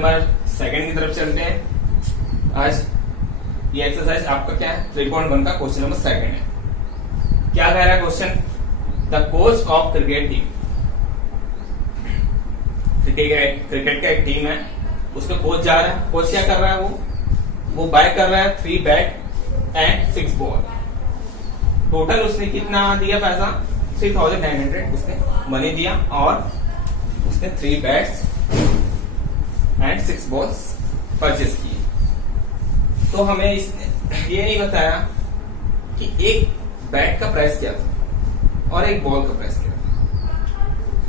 Number second की तरफ चलते हैं। आज ये एक्सरसाइज आपका क्या है, 3.1 का क्वेश्चन नंबर सेकंड है। क्या कह रहा है question, the coach of cricket team, cricket का एक टीम है, उसका कोच जा रहा है। कोच क्या कर रहा है, वो बाय कर रहा है 3 बैट एंड 6 बॉल। टोटल उसने कितना दिया पैसा, 3900 उसने मनी दिया, और उसने 3 बैट्स एंड 6 बॉल्स परचेज किए। तो हमें इसने ये नहीं बताया कि एक बैट का प्राइस क्या था और एक बॉल का प्राइस क्या था,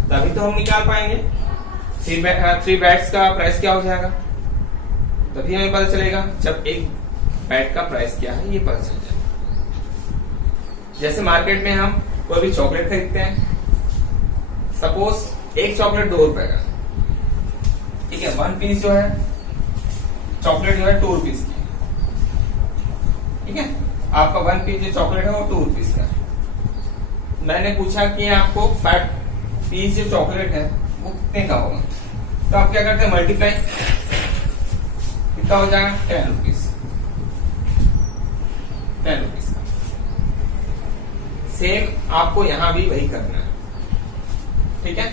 तभी तो हम निकाल पाएंगे 3 बैट्स का प्राइस क्या हो जाएगा। तभी हमें पता चलेगा जब एक बैट का प्राइस क्या है, ये पता चल जाएगा। जैसे मार्केट में हम कोई भी चॉकलेट खरीदते हैं, सपोज एक चॉकलेट 2 रुपए का, ठीक है, 1 पीस जो है चॉकलेट जो है 2 रुपीज की, ठीक है। आपका 1 पीस जो चॉकलेट है वो 2 रुपीज का। मैंने पूछा कि आपको 5 पीस जो चॉकलेट है वो कितने का होगा, तो आप क्या करते हैं, मल्टीप्लाई, कितना हो जाएगा, 10 रुपीज, 10 रुपीज का। सेम आपको यहां भी वही करना है, ठीक है।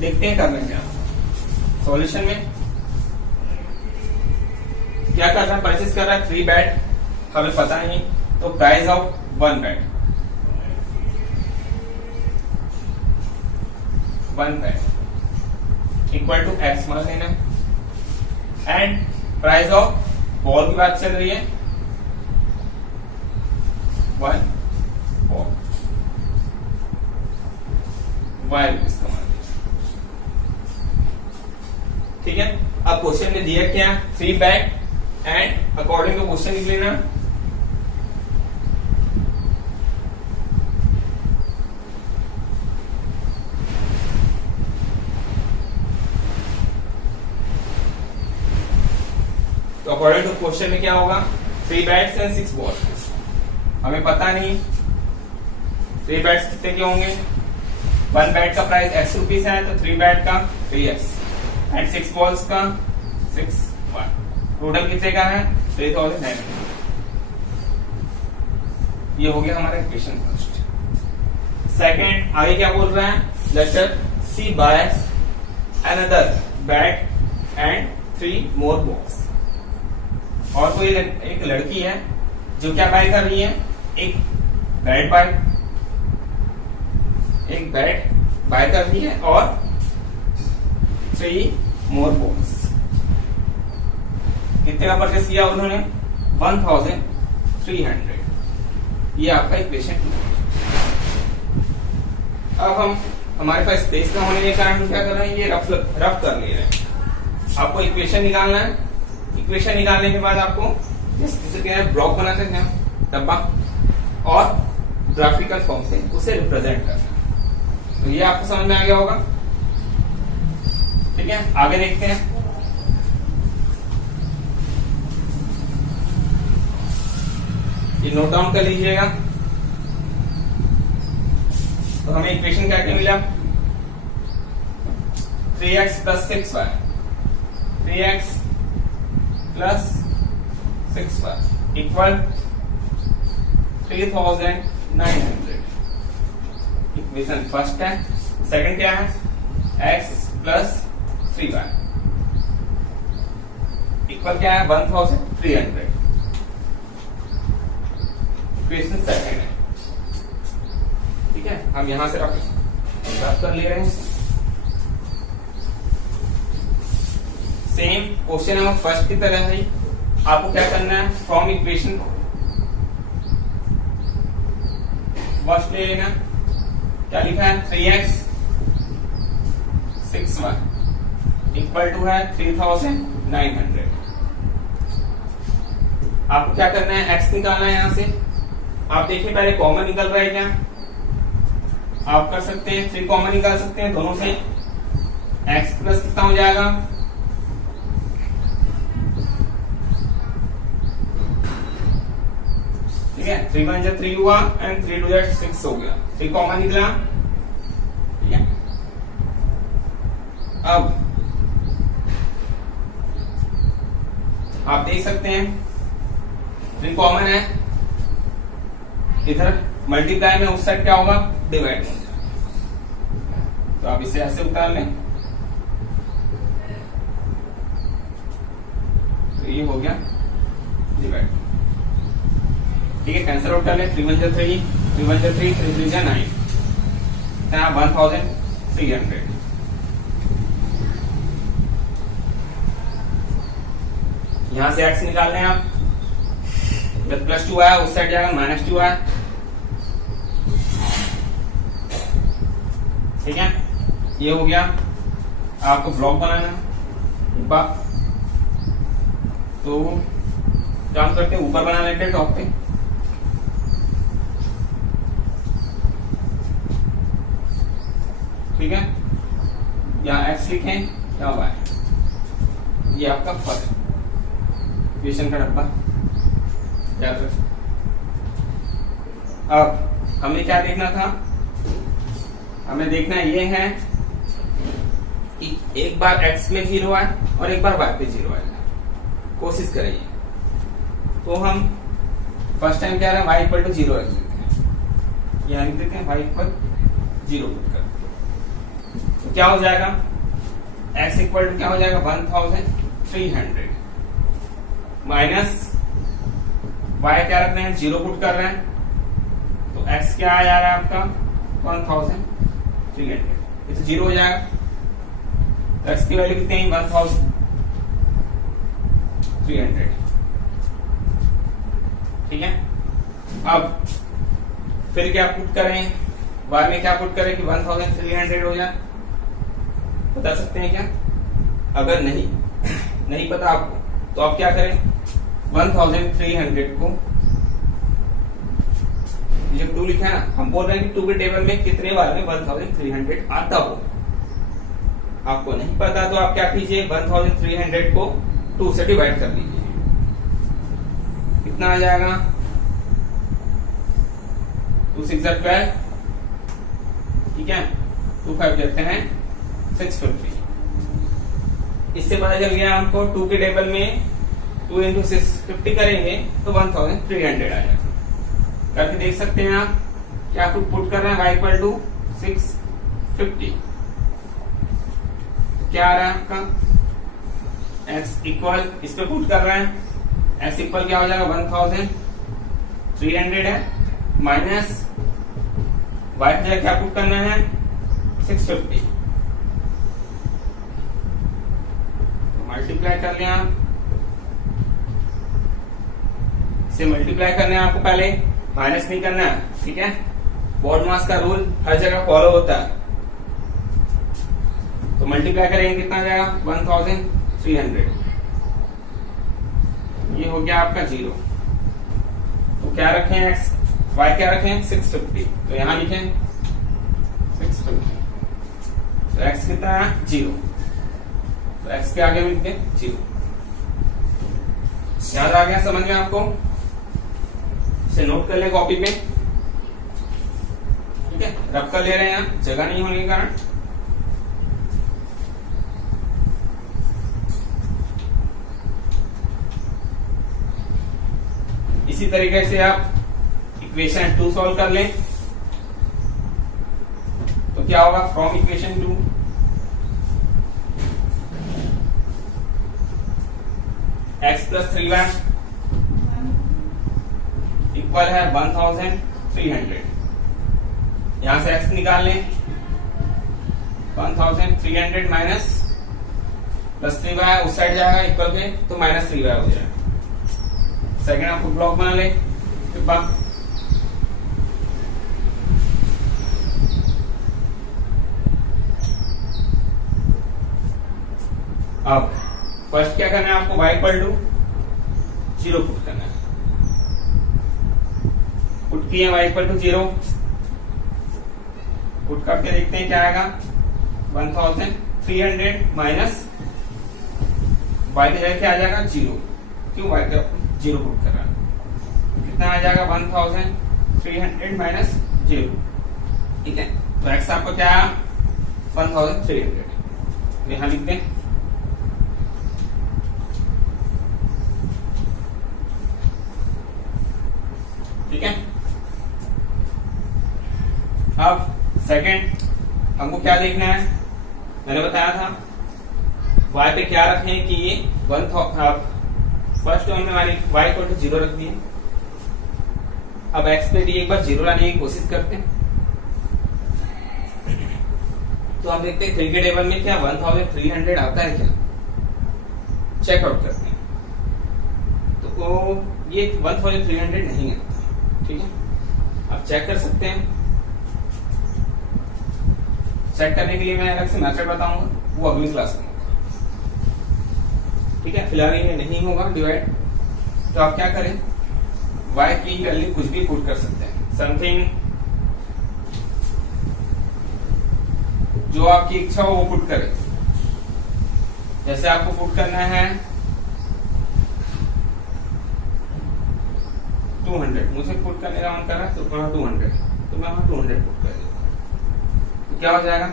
देखते हैं करना क्या, सॉल्यूशन में क्या कर रहा है, परचेज कर रहा है 3 बैट, हमें पता नहीं, तो price of 1 bat, 1 bat equal to x मान लेना। एंड प्राइस ऑफ बॉल की बात चल रही है, 1 बॉल, Y रुपीज का मान, ठीक है। अब क्वेश्चन में दिया क्या, 3 bat and according to question लिख लेना। तो अकॉर्डिंग टू क्वेश्चन में क्या होगा, 3 बैट्स एंड 6 बॉल। हमें पता नहीं 3 बैट्स कितने के होंगे, 1 बैट का प्राइस x रुपीज है, तो 3 बैट का 3x एंड 6 बॉल्स का 6y, टोटल कितने का है, 3900। ये हो गया हमारा इक्वेशन फर्स्ट। सेकंड, आगे क्या बोल रहा है, later C buys another bat and 3 more box. और कोई एक लड़की है जो क्या बाय कर रही है, एक बैट बाय कर रही है और 3 मोर बॉक्स। कितने का परचेस किया उन्होंने, 1300। ये आपका इक्वेशन। अब हमारे पास स्पेस ना होने के कारण हम क्या कर रहे हैं, ये रफ कर ले रहे हैं। आपको इक्वेशन निकालना है, इक्वेशन निकालने के बाद आपको जैसे क्या है, ब्लॉक बनाते हैं डब्बा, और ग्राफिकल फॉर्म से उसे रिप्रेजेंट करना है। तो ये आपको समझ में आ गया होगा, ठीक है। आगे देखते हैं, ये नोट डाउन कर लीजिएगा। तो हमें इक्वेशन क्या क्या मिला, 3x plus 6y, 3x plus 6y equal 3900। Equation first है। सेकंड क्या है, x प्लस 3y इक्वल क्या है, 1300। इक्वेशन सेकंड है, ठीक है। हम यहां से रफ कर ले रहे हैं। सेम क्वेश्चन नंबर फर्स्ट की तरह है, आपको क्या करना है, फ्रॉम इक्वेशन फर्स्ट ले लेना। क्या लिखा है, 3x 6y इक्वल टू है 3900। आपको क्या करना है, x निकालना है। यहां से आप देखिए, पहले कॉमन निकल रहा है क्या, आप कर सकते हैं 3 कॉमन निकाल सकते हैं दोनों से। x प्लस कितना हो जाएगा, ठीक है, 3 1 3 हुआ एंड 3 2 6 हो गया, 3 कॉमन निकला, ठीक है। अब आप देख सकते हैं थ्री कॉमन है, इधर मल्टीप्लाई में उस साइड क्या होगा, डिवाइड हो जाएगा। तो आप इसे ऐसे उतार लें, तो ये हो गया डिवाइड। ठीक है, कैंसिल आउट कर लें, 3 1 3, 3 1 3, 3 3 9, 1300। यहां से x निकाल लें आप, जब +2 आया उस साइड जाएगा -2 आया। ठीक है, ये हो गया। आपको ब्लॉक बनाना है तो काम करते हैं, ऊपर बना लेते हैं टॉप पे। ठीक है, यहाँ x लिखें, यहाँ y। ये आपका फर्स्ट इक्वेशन का डब्बा याद रखें। अब हमें क्या देखना था, हमें देखना ये है कि एक बार x में 0 आए और एक बार y पे 0 आए। कोशिश करेंगे तो हम फर्स्ट टाइम क्या रहा है, y = 0 रख देते हैं, यहाँ लिख देते हैं y = 0 पुट कर। तो क्या हो जाएगा, x = क्या हो जाएगा 1300 माइनस y क्या रख रहे हैं, 0 पुट कर रहे हैं, तो x क्या आ जा रहा है आपका 1300। ये तो 0 हो जाएगा, तो x की वैल्यू कितनी है 1300। ठीक है, अब फिर क्या पुट करें, बाद में क्या पुट करें कि 1300 हो जाए। बता सकते हैं क्या, अगर नहीं पता आपको तो आप क्या करें, 1300 को जब 2 लिखा है ना, हम बोल रहे हैं कि 2 के टेबल में कितने बार में 1300 आता हो। आपको नहीं पता तो आप क्या कीजिए, 1300 को 2 से डिवाइड कर लीजिए, कितना आ जाएगा 2 6 12। ठीक है, 2 5 देते हैं 650। इससे पता चल गया हमको 2 के टेबल में 2 × 650 करेंगे तो 1300 आ जाएगा। करके देख सकते हैं आप, क्या पुट कर रहे हैं, y = 650। क्या आ रहा है आपका, x इक्वल, इस पे पुट कर रहे हैं, x इक्वल क्या हो जाएगा 1300 है, माइनस y की जगह क्या पुट करना है 650। मल्टीप्लाई कर लिया, इसे मल्टीप्लाई करने हैं आपको, पहले माइनस नहीं करना है। ठीक है, बॉड मास का रूल हर जगह फॉलो होता है, तो मल्टीप्लाई करेंगे कितना आ जाएगा 1300। ये हो गया आपका 0। तो क्या रखें, x y क्या रखें 650, तो यहां लिखें 650। तो x कितना है 0, तो x के आगे लिख दें 0। याद आ गया, समझ में आपको, इसे नोट कर ले कॉपी पे। ठीक है, रब कर ले रहे हैं, यहाँ जगह नहीं होने के कारण। इसी तरीके से आप इक्वेशन 2 सॉल्व कर लें, तो क्या होगा, from equation 2 x + 3y equal है 1300। यहां से x निकाल लें, 1300 माइनस +3y उस साइड जाएगा इक्वल के, तो -3y हो जाएगा। सेकेंड आपको ब्लॉक बना ले, अब फर्स्ट क्या करना है आपको, y = 0 पुट करना है। पुट किए y = 0, पुट करके देखते हैं क्या आएगा, 1300 माइनस y की जगह क्या आ जाएगा 0, क्यों y का 0 पुट कर रहा है, कितना आ जाएगा 1300 माइनस 0। ठीक है, तो x आपको क्या आया 1300, यहां लिख दें। अब सेकंड हमको क्या देखना है, मैंने बताया था y पे क्या रखें कि ये फर्स्ट हमने हमारी y इक्वल टू 0 रख दिए। अब x पे भी एक बार 0 लाने की कोशिश करते हैं। तो हम देखते हैं 3 के टेबल में क्या 1300 आता है क्या, चेकआउट करते हैं। तो ये 1300 नहीं आता, ठीक है। अब चेक कर सकते हैं। चेक करने के लिए मैं अलग से मेथड बताऊंगा, वो अगली क्लास में होगा, ठीक है। फिलहाल ये नहीं होगा डिवाइड। तो आप क्या करें, y की वैल्यू कुछ भी पुट कर सकते हैं, समथिंग जो आपकी इच्छा हो वो पुट करें। जैसे आपको पुट करना है 200, मुझे पुट करने का मन कर रहा है तो 200, तो मैं वहां 200 पुट कर दूंगा। तो क्या हो जाएगा,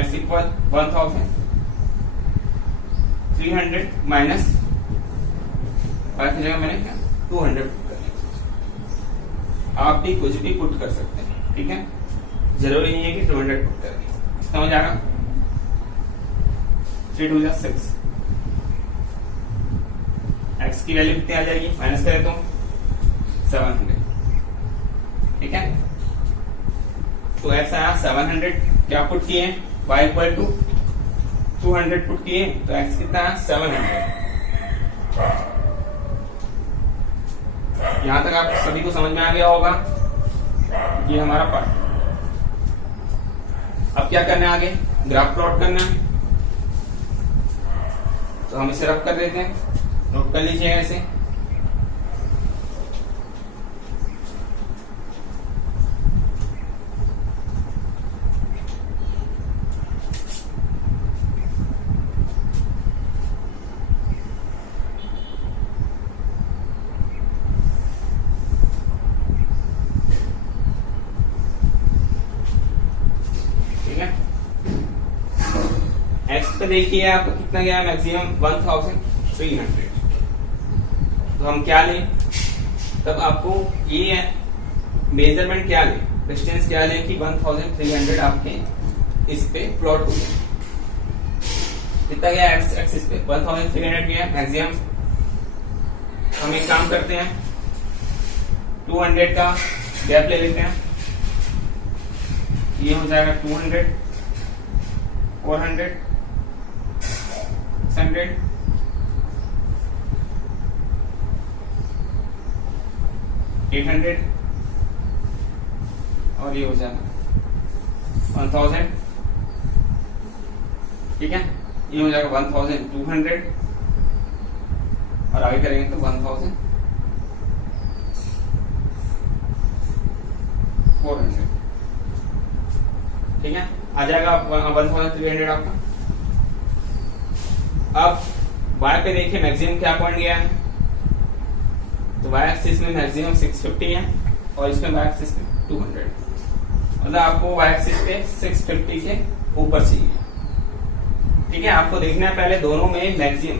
x इक्वल 1300 माइनस y की जगह मैंने क्या 200 पुट कर दिया। आप भी कुछ भी पुट कर सकते हैं, ठीक है। जरूरी नहीं है कि 200 पुट कर दें। समझ आ रहा, 3 2 6, x की वैल्यू कितनी आ जाएगी, माइनस करें तो 700, ठीक है। तो x आया 700, क्या पुट किए, y इक्वल टू 200 पुट किए, तो x कितना है 700। यहां तक आप सभी को समझ में आ गया होगा, ये हमारा पार्ट। अब क्या करना है, आगे ग्राफ प्लॉट करना है। तो हम इसे रब कर देते हैं, नोट कर लीजिए ऐसे। एक्स पे देखिए आपको कितना गया, मैक्सिमम 1300। तो हम क्या लें, तब आपको ये मेजरमेंट क्या ले, डिस्टेंस क्या ले कि 1300 आपके इस पे प्लॉट हो गया। कितना गया एक्स एक्सिस पे 1300 गया मैक्सिमम। हम एक काम करते हैं, 200 का गैप ले लेते हैं। ये हो जाएगा 200, 400, 600, 800 और ये हो जाएगा 1000, ठीक है। ये हो जाएगा 1200 और आगे करेंगे तो 1400, ठीक है। आ जाएगा 1300 आपका। अब y पे देखिए मैक्सिमम क्या पॉइंट गया है, तो y एक्सिस में मैक्सिमम 650 है और इसमें y एक्सिस में 200, मतलब आपको y एक्सिस पे 650 के ऊपर चाहिए, ठीक है। आपको देखना है पहले दोनों में मैक्सिमम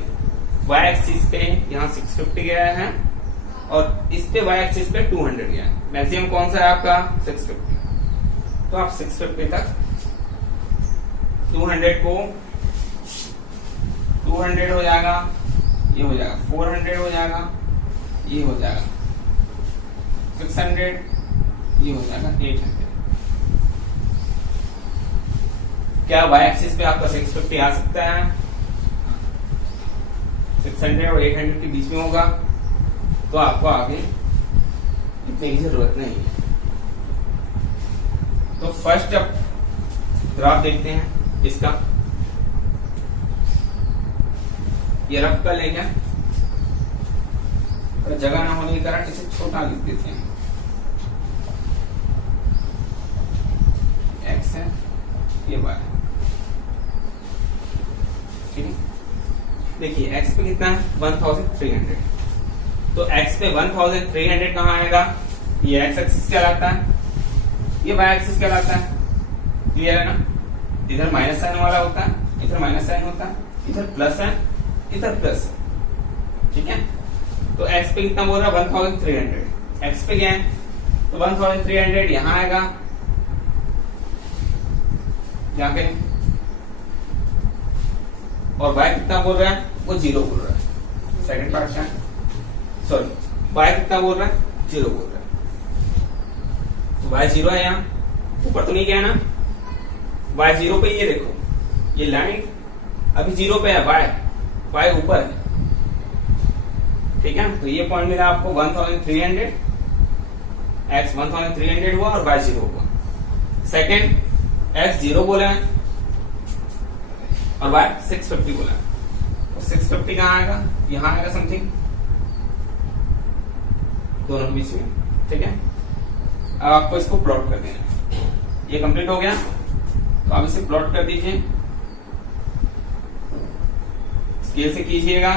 y एक्सिस पे यहाँ 650 गया है और इस पे y एक्सिस पे 200 गया है। मैक्सिमम कौन सा है आपका 650, तो आप 650 तक 200 को 200 हो जाएगा, ये हो जाएगा 400 हो जाएगा, ये हो जाएगा 600, ये हो जाएगा 800। क्या y एक्सिस पे आपका 650 आ सकता है, 600 और 800 के बीच में होगा, तो आपको आगे इतने की जरूरत नहीं है। तो फर्स्ट अब ग्राफ देखते हैं इसका, ये रफ कर लेंगे, पर जगह ना होने के कारण इसे छोटा लिख देते हैं। एक्स है, ये वाई, ठीक है। देखिए एक्स पे कितना है 1300, तो एक्स पे 1300 कहाँ आएगा, ये एक्स एक्सिस कहलाता है, ये वाई एक्सिस कहलाता है। क्लियर है ना, इधर माइनस साइन वाला होता है, इधर माइनस साइन होता है, इधर प्लस है, इधर प्लस है, ठीक है। तो x पे कितना बोल रहा है 1300, x पे क्या है तो 1300 यहां आएगा, यहाँ पे, और y कितना बोल रहा है, वो 0 बोल रहा है। सेकंड पार्ट क्या है, सॉरी, y कितना बोल रहा है, 0 बोल रहा है। तो y 0 है, यहाँ ऊपर तो नहीं गया ना, y 0 पे, ये देखो ये लाइन अभी 0 पे है, y ऊपर है, ठीक है। तो ये पॉइंट मिला आपको 1300, x 1300 हुआ और y 0 हुआ। सेकेंड, x 0 बोला है और y 650 बोला है। तो 650 कहां आएगा, यहां आएगा समथिंग, दोनों के बीच में, ठीक है। अब आपको इसको प्लॉट कर देना है। ये कंप्लीट हो गया, तो आप इसे प्लॉट कर दीजिए, स्केल से कीजिएगा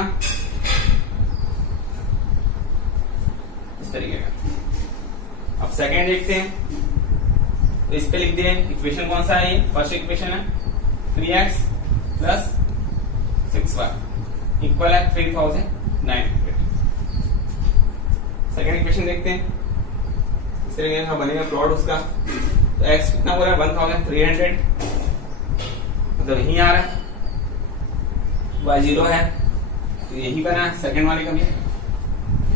इस तरीके का। अब सेकेंड देखते हैं, तो इस पे लिख दिए, इक्वेशन कौन सा है, ये फर्स्ट इक्वेशन है 3x प्लस 6y इक्वल है 3900। सेकेंड इक्वेशन देखते हैं, इस तरीके का बनेगा प्लॉट उसका। तो x कितना बोला, 1300, मतलब यही आ रहा है, y 0 है, तो यही बना है सेकेंड वाले का भी।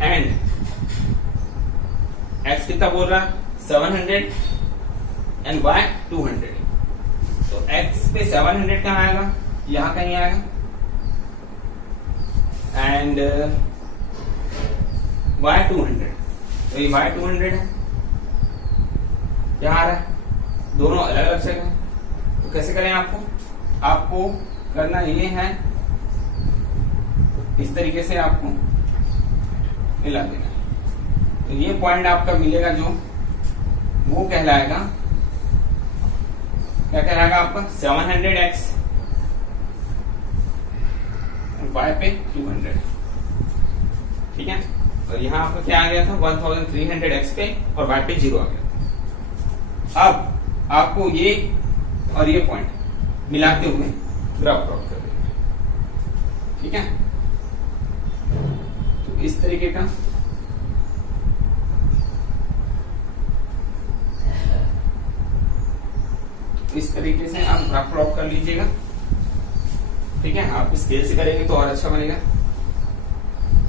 एंड x कितना बोल रहा है, 700 एंड y 200। तो x पे 700 कहां आएगा, यहां कहीं आएगा, एंड y 200, तो ये y 200 है, यहां आ रहा है, दोनों अलग अलग जगह है। तो कैसे करें, आपको करना ये है, इस तरीके से आपको मिला देना। तो ये पॉइंट आपका मिलेगा जो, वो कहलाएगा, क्या कहलाएगा आपका, 700x y पे 200, ठीक है। और यहां आपका क्या आ गया था, 1300x पे और y पे 0 आ गया था। अब आपको ये और ये पॉइंट मिलाते हुए ग्राफ प्लॉट कर देंगे, ठीक है। तो इस तरीके का इस तरीके से आप ग्राफ प्लॉट कर लीजिएगा, ठीक है। आप स्केल से करेंगे तो और अच्छा बनेगा।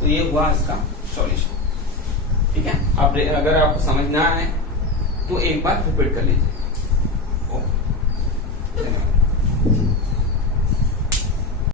तो ये हुआ इसका सॉल्यूशन, ठीक है। आप अगर आपको समझ ना आए तो एक बार रिपीट कर लीजिए।